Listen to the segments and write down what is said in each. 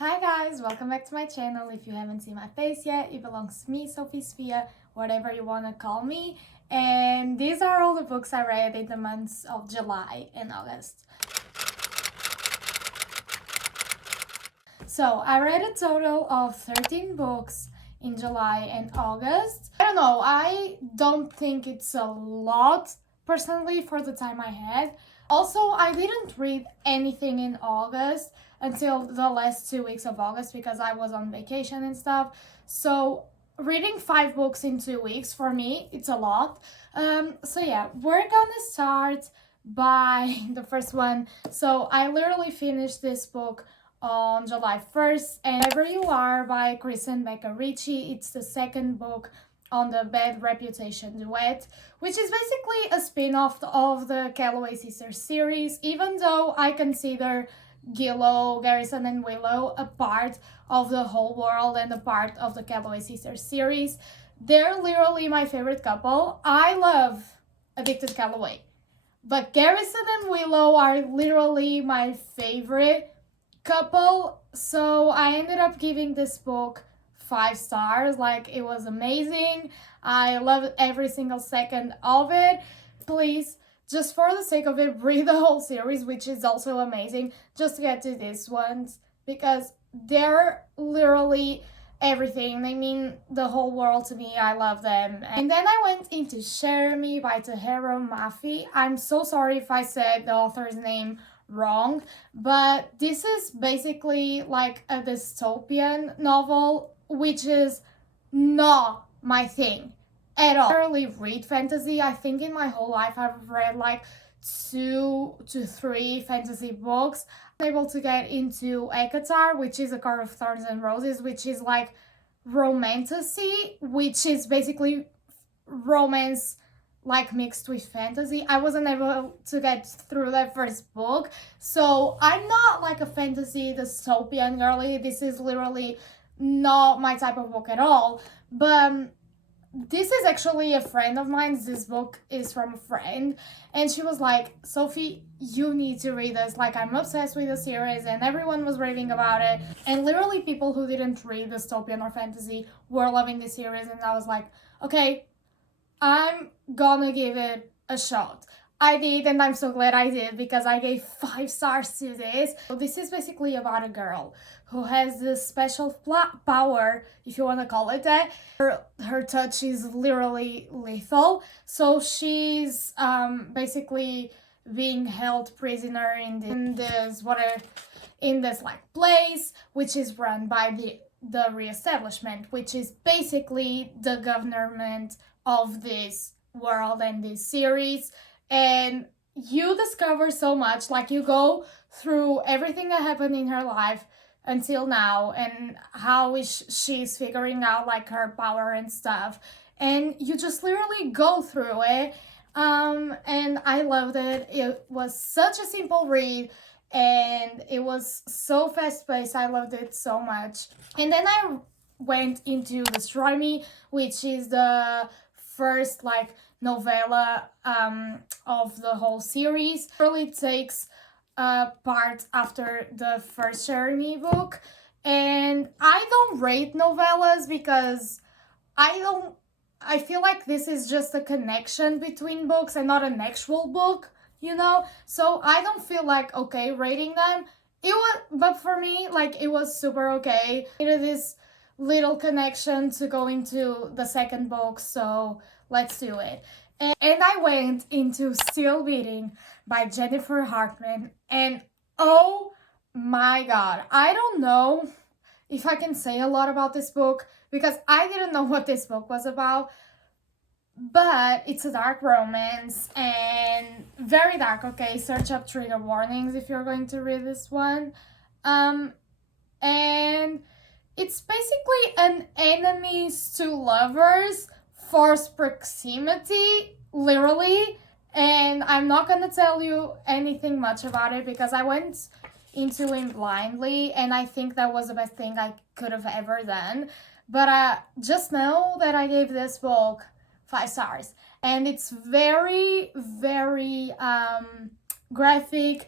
Hi guys, welcome back to my channel. If you haven't seen my face yet, it belongs to me, Sophie, whatever you want to call me. And these are all the books I read in the months of July and August. So I read a total of 13 books in July and August. I don't know, I don't think it's a lot personally for the time I had. Also, I didn't read anything in August until the last 2 weeks of August because I was on vacation and stuff. So reading 5 books in 2 weeks, for me, it's a lot. So yeah, we're gonna start by the first one. So I literally finished this book on July 1st, and Wherever You Are by Chris and Becca Ritchie. It's the second book on the Bad Reputation duet, which is basically a spin-off of the Calloway Sisters series, even though I consider Gillo, Garrison, and Willow a part of the whole world and a part of the Calloway Sisters series. They're literally my favorite couple. I love Addicted Calloway, but Garrison and Willow are literally my favorite couple. So I ended up giving this book 5 stars. Like, it was amazing. I loved every single second of it. Please, just for the sake of it, read the whole series, which is also amazing, just to get to these ones, because they're literally everything. They mean the whole world to me. I love them. And then I went into Share Me by Tahereh Mafi. I'm so sorry if I said the author's name wrong, but this is basically like a dystopian novel, which is not my thing at all. I rarely read fantasy. I think in my whole life I've read like 2 to 3 fantasy books. I'm able to get into Ekatar, which is A Court of Thorns and Roses, which is like romantasy, which is basically romance like mixed with fantasy. I wasn't able to get through that first book, so I'm not like a fantasy dystopian girly. This is literally not my type of book at all. But this is actually a friend of mine. This book is from a friend, and she was like, Sophie, you need to read this. Like, I'm obsessed with the series, and everyone was raving about it, and literally people who didn't read dystopian or fantasy were loving the series. And I was like, okay, I'm gonna give it a shot. I did, and I'm so glad I did, because I gave 5 stars to this. So this is basically about a girl who has this special power, if you want to call it that. Her touch is literally lethal. So she's basically being held prisoner in this like place, which is run by the Reestablishment, which is basically the government of this world and this series. And you discover so much. Like, you go through everything that happened in her life until now, and how she's figuring out like her power and stuff, and you just literally go through it. And I loved it. It was such a simple read, and it was so fast-paced. I loved it so much. And then I went into Destroy Me, which is the first like novella of the whole series. It really takes part after the first Share Me book, and I don't rate novellas because I feel like this is just a connection between books and not an actual book, you know? So I don't feel like okay rating them. But for me, like, it was super okay. It is this little connection to go into the second book, so let's do it. And I went into Still Beating by Jennifer Hartman, and oh my god, I don't know if I can say a lot about this book because I didn't know what this book was about, but it's a dark romance and very dark. Okay, search up trigger warnings if you're going to read this one. And it's basically an enemies to lovers forced proximity, literally. And I'm not gonna tell you anything much about it because I went into it blindly, and I think that was the best thing I could have ever done. But just know that I gave this book 5 stars, and it's very, very graphic.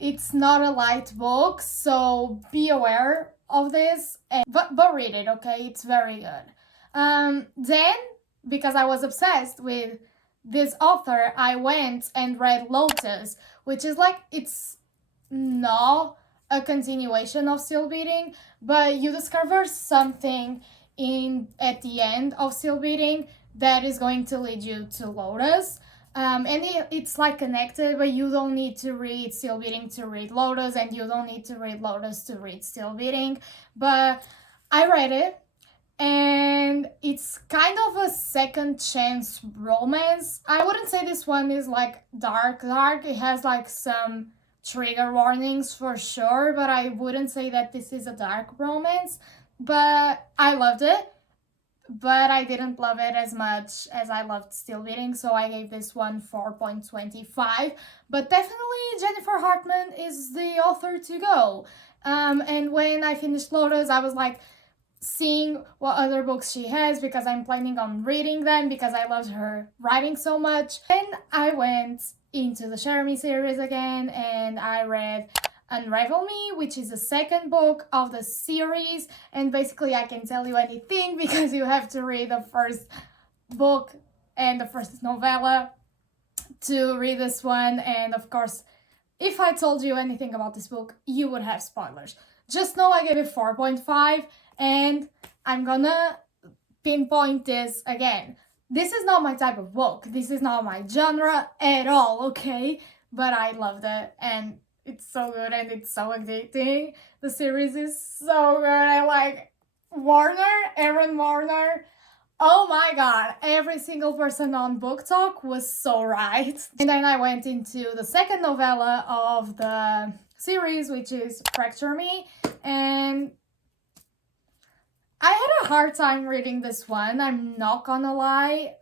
It's not a light book, so be aware of this. But read it, okay? It's very good. Then, because I was obsessed with this author, I went and read Lotus, which is like, it's not a continuation of Still Beating, but you discover something at the end of Still Beating that is going to lead you to Lotus. And it's like connected, but you don't need to read Still Beating to read Lotus, and you don't need to read Lotus to read Still Beating. But I read it, and it's kind of a second chance romance. I wouldn't say this one is like dark. It has like some trigger warnings for sure, but I wouldn't say that this is a dark romance. But I loved it, but I didn't love it as much as I loved Still Beating, so I gave this one 4.25. But definitely Jennifer Hartman is the author to go. And when I finished Lotus, I was like seeing what other books she has, because I'm planning on reading them because I loved her writing so much. And I went into the Jeremy series again, and I read Unravel Me, which is the second book of the series, and basically I can tell you anything because you have to read the first book and the first novella to read this one. And of course, if I told you anything about this book, you would have spoilers. Just know I gave it 4.5, and I'm gonna pinpoint this again. This is not my type of book. This is not my genre at all, okay? But I loved it, and it's so good, and it's so addicting. The series is so good. I like Aaron Warner. Oh my god, every single person on Book Talk was so right. And then I went into the second novella of the series, which is Fracture Me, and I had a hard time reading this one, I'm not gonna lie,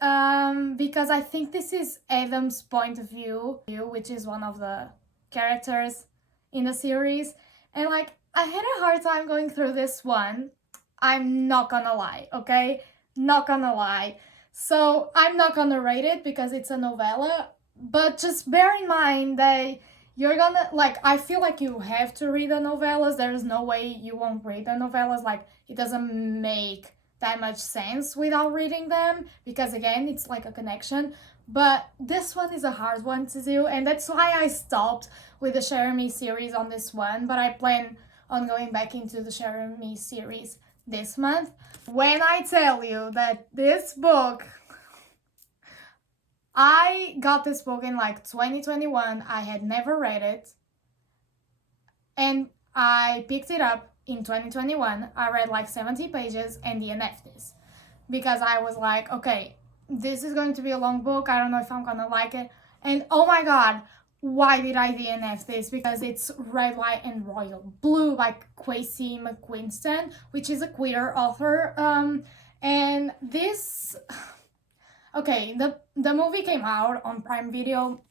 because I think this is Adam's point of view, which is one of the characters in the series, and like, I had a hard time going through this one. I'm not gonna lie, okay? Not gonna lie. So I'm not gonna rate it because it's a novella, but just bear in mind that you're gonna, like, I feel like you have to read the novellas. There's no way you won't read the novellas. Like, it doesn't make that much sense without reading them, because again, it's like a connection. But this one is a hard one to do, and that's why I stopped with the Jeremy series on this one, but I plan on going back into the Jeremy series this month. When I tell you that this book, I got this book in like 2021, I had never read it, and I picked it up in 2021. I read like 70 pages and DNF'd this because I was like, okay, this is going to be a long book, I don't know if I'm gonna like it. And oh my god, why did I DNF this? Because it's Red, White, and Royal Blue by Kwesi McQuiston, which is a queer author. And this, okay, the movie came out on Prime Video.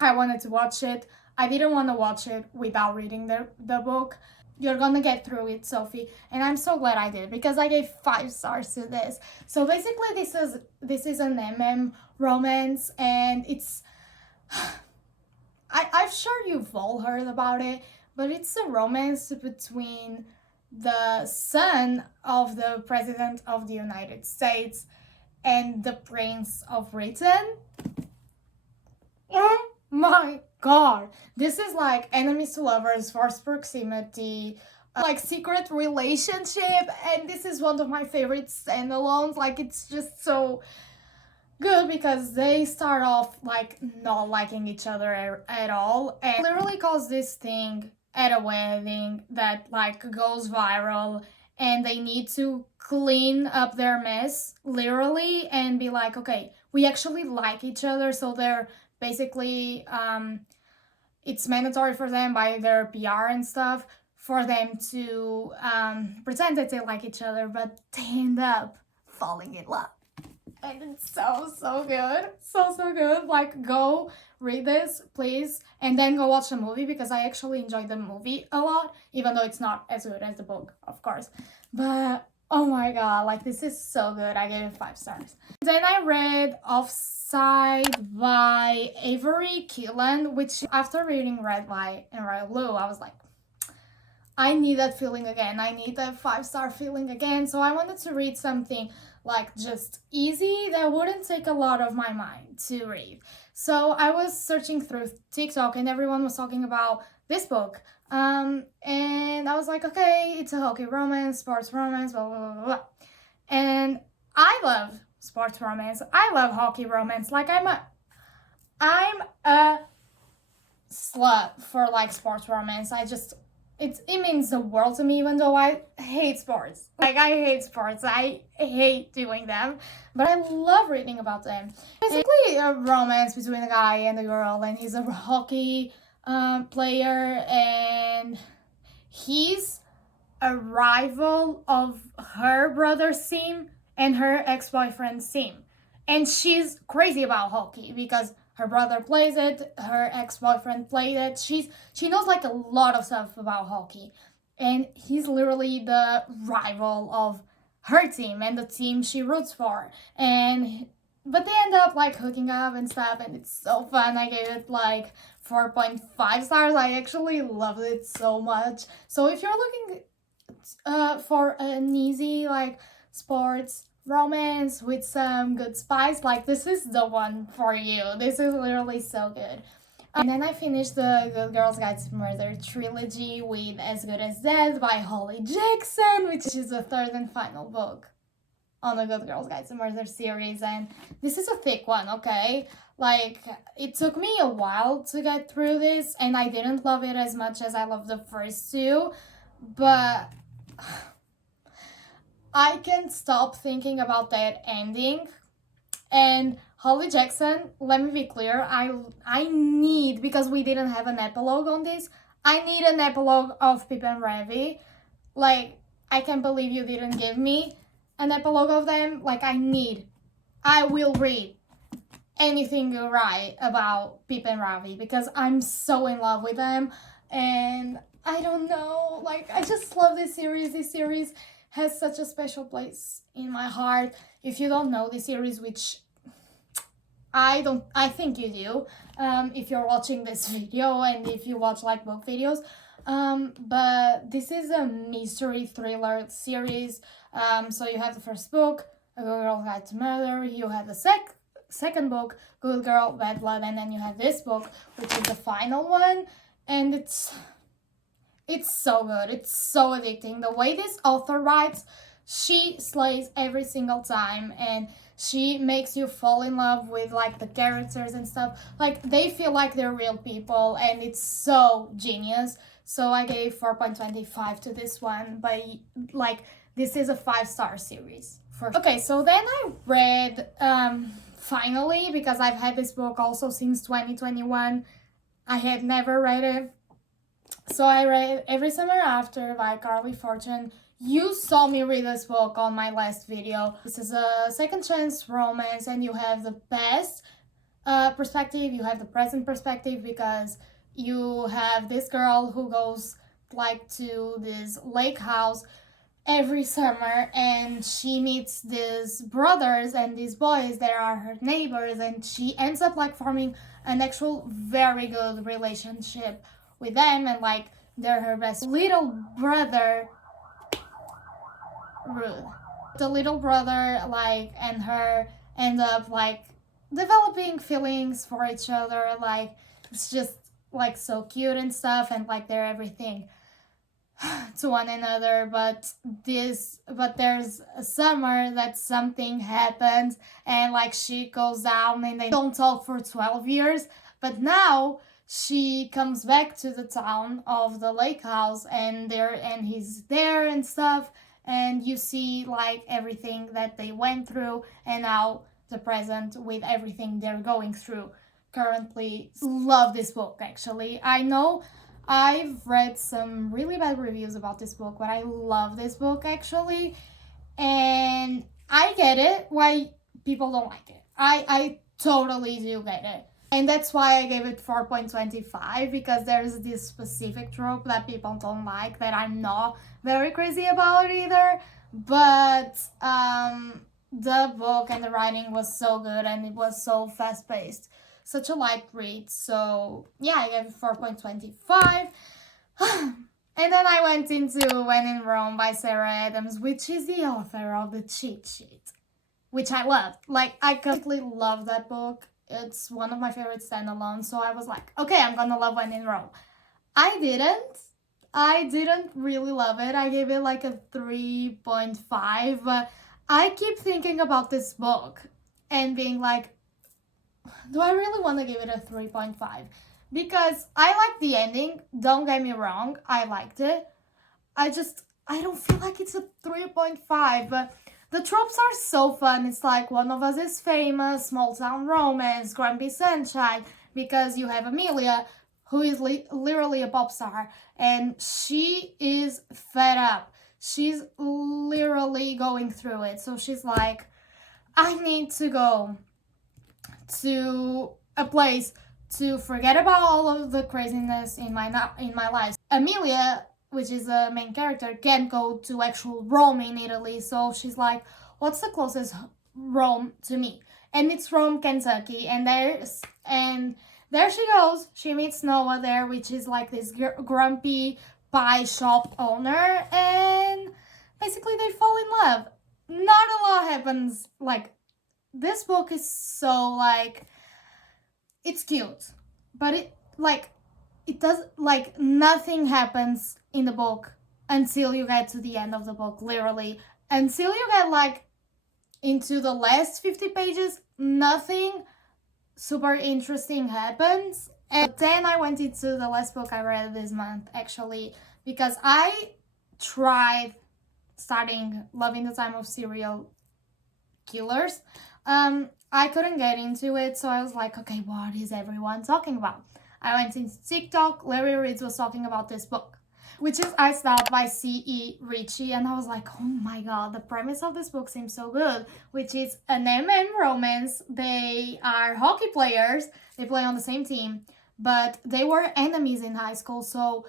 I wanted to watch it. I didn't want to watch it without reading the book. You're gonna get through it, Sophie, and I'm so glad I did, because I gave 5 stars to this. So basically, this is an MM romance, and it's I'm sure you've all heard about it, but it's a romance between the son of the President of the United States and the Prince of Britain. Oh my god, this is like enemies to lovers, forced proximity, like secret relationship, and this is one of my favorite standalones. Like, it's just so good because they start off like not liking each other at all, and literally cause this thing at a wedding that like goes viral, and they need to clean up their mess literally and be like, okay, we actually like each other. So they're basically it's mandatory for them by their PR and stuff for them to pretend that they like each other, but they end up falling in love. And it's so good. So good. Like, go read this, please, and then go watch the movie, because I actually enjoyed the movie a lot, even though it's not as good as the book, of course. But Oh my god, like this is so good. I gave it 5 stars. Then I read Offside by Avery Keelan, which after reading Red, White, and Royal Blue, I was like, I need that feeling again. I need that 5-star feeling again. So I wanted to read something like just easy that wouldn't take a lot of my mind to read. So I was searching through TikTok and everyone was talking about this book. And I was like, okay, it's a hockey romance, sports romance, blah, blah, blah, blah. And I love sports romance. I love hockey romance. Like I'm a slut for like sports romance. It means the world to me, even though I hate sports. Like, I hate sports. I hate doing them. But I love reading about them. Basically, a romance between a guy and a girl, and he's a hockey player, and he's a rival of her brother's team and her ex-boyfriend's team. And she's crazy about hockey because her brother plays it, her ex-boyfriend played it. She knows like a lot of stuff about hockey. And he's literally the rival of her team and the team she roots for. But they end up like hooking up and stuff, and it's so fun. I gave it like 4.5 stars. I actually loved it so much. So if you're looking for an easy like sports romance with some good spice, like this is the one for you. This is literally so good. And then I finished the Good Girls Guide to Murder trilogy with As Good as Dead by Holly Jackson, which is the third and final book on the Good Girls Guide to Murder series. And this is a thick one, okay? Like, it took me a while to get through this, and I didn't love it as much as I loved the first two, but I can't stop thinking about that ending. And Holly Jackson, let me be clear, I need, because we didn't have an epilogue on this, I need an epilogue of Pip and Ravi. Like, I can't believe you didn't give me an epilogue of them. Like, I will read anything you write about Pip and Ravi because I'm so in love with them. And I don't know, like, I just love this series. This series has such a special place in my heart. If you don't know this series, which I think you do, if you're watching this video and if you watch like book videos, but this is a mystery thriller series. So you have the first book, A Good Girl Guide to Murder, you have the second book, Good Girl, Bad Blood, and then you have this book, which is the final one, and it's so good. It's so addicting. The way this author writes, she slays every single time, and she makes you fall in love with like the characters and stuff. Like, they feel like they're real people, and it's so genius. So I gave 4.25 to this one, but like, this is a 5-star series. Okay, so then I read, finally, because I've had this book also since 2021, I had never read it. So I read Every Summer After by Carly Fortune. You saw me read this book on my last video. This is a second chance romance, and you have the past perspective, you have the present perspective, because you have this girl who goes like to this lake house every summer, and she meets these brothers and these boys that are her neighbors, and she ends up like forming an actual very good relationship with them, and like they're her best. Little brother Ruth, the little brother like and her end up like developing feelings for each other. Like, it's just like so cute and stuff, and like they're everything to one another. But there's a summer that something happens, and like she goes down, and they don't talk for 12 years, but now she comes back to the town of the lake house, and he's there and stuff, and you see like everything that they went through, and now the present with everything they're going through currently. Love this book, actually. I know I've read some really bad reviews about this book, but I love this book, actually, and I get it why people don't like it. I totally do get it. And that's why I gave it 4.25, because there's this specific trope that people don't like that I'm not very crazy about either. but the book and the writing was so good, and it was so fast-paced. Such a light read, so yeah, I gave it 4.25. And then I went into When in Rome by Sarah Adams, which is the author of The Cheat Sheet, which I loved. Like, I completely love that book. It's one of my favorite standalones, so I was like, okay, I'm gonna love When in Rome. I didn't really love it. I gave it like a 3.5, but I keep thinking about this book and being like, do I really want to give it a 3.5? Because I like the ending, don't get me wrong, I liked it. I don't feel like it's a 3.5, but the tropes are so fun. It's like one of us is famous, small town romance, grumpy sunshine, because you have Amelia, who is literally a pop star, and she is fed up. She's literally going through it. So she's like, I need to go to a place to forget about all of the craziness in my life. Amelia, which is the main character, can't go to actual Rome in Italy, so she's like, what's the closest Rome to me? And it's Rome, Kentucky, and there she goes. She meets Noah there, which is like this grumpy pie shop owner, and basically they fall in love. Not a lot happens. Like, this book is so, like, it's cute, but it does, like, nothing happens in the book until you get to the end of the book, literally. Until you get, like, into the last 50 pages, nothing super interesting happens. And then I went into the last book I read this month, actually, because I tried starting Loving the Time of Serial Killers. I couldn't get into it, so I was like, okay, what is everyone talking about? I went into TikTok, Larry Reads was talking about this book, which is Iced Out by C.E. Ritchie, and I was like, oh my god, the premise of this book seems so good, which is an MM romance. They are hockey players, they play on the same team, but they were enemies in high school, so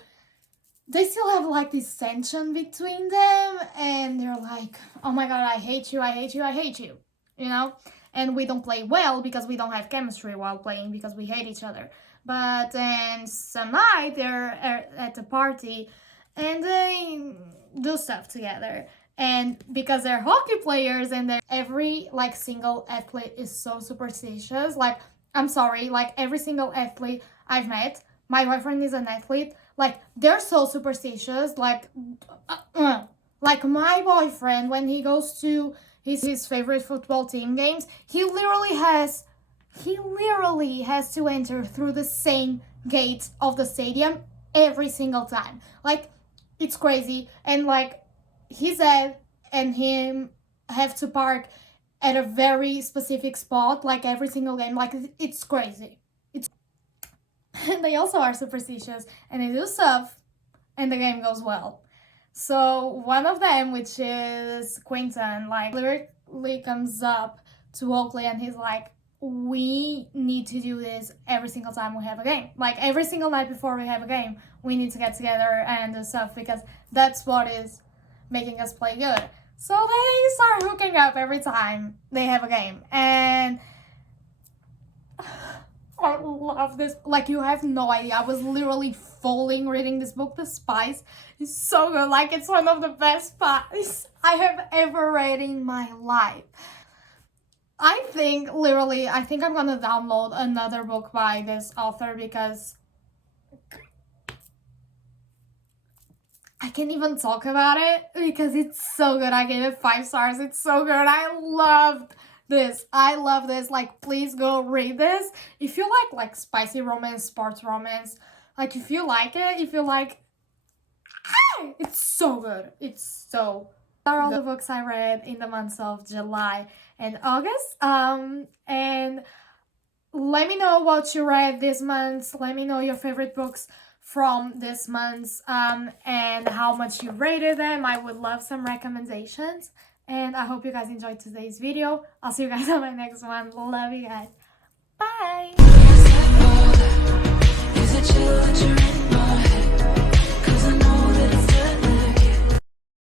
they still have like this tension between them, and they're like, oh my god, I hate you, I hate you, I hate you, you know? And we don't play well because we don't have chemistry while playing because we hate each other. But then some night they're at a party and they do stuff together. And because they're hockey players and every like single athlete is so superstitious. Like, I'm sorry, like every single athlete I've met, my boyfriend is an athlete, like they're so superstitious. Like my boyfriend, when he goes to his favorite football team games, he literally has to enter through the same gates of the stadium every single time. Like, it's crazy. And like, his dad and him have to park at a very specific spot, like every single game. Like, it's crazy. And they also are superstitious, and they do stuff, and the game goes well. So one of them, which is Quentin, like literally comes up to Oakley and he's like, we need to do this every single time we have a game. Like every single night before we have a game, we need to get together and do stuff because that's what is making us play good. So they start hooking up every time they have a game. And I love this. Like, you have no idea. I was literally falling reading this book. The spice is so good. Like, it's one of the best spice I have ever read in my life. I think I'm gonna download another book by this author because I can't even talk about it because it's so good. I gave it 5 stars. It's so good. I love this. Like, please go read this. If you like spicy romance, sports romance, like if you like it, it's so good. These are all the books I read in the months of July and August. And let me know what you read this month. Let me know your favorite books from this month, and how much you rated them. I would love some recommendations. And I hope you guys enjoyed today's video. I'll see you guys on my next one. Love you guys. Bye!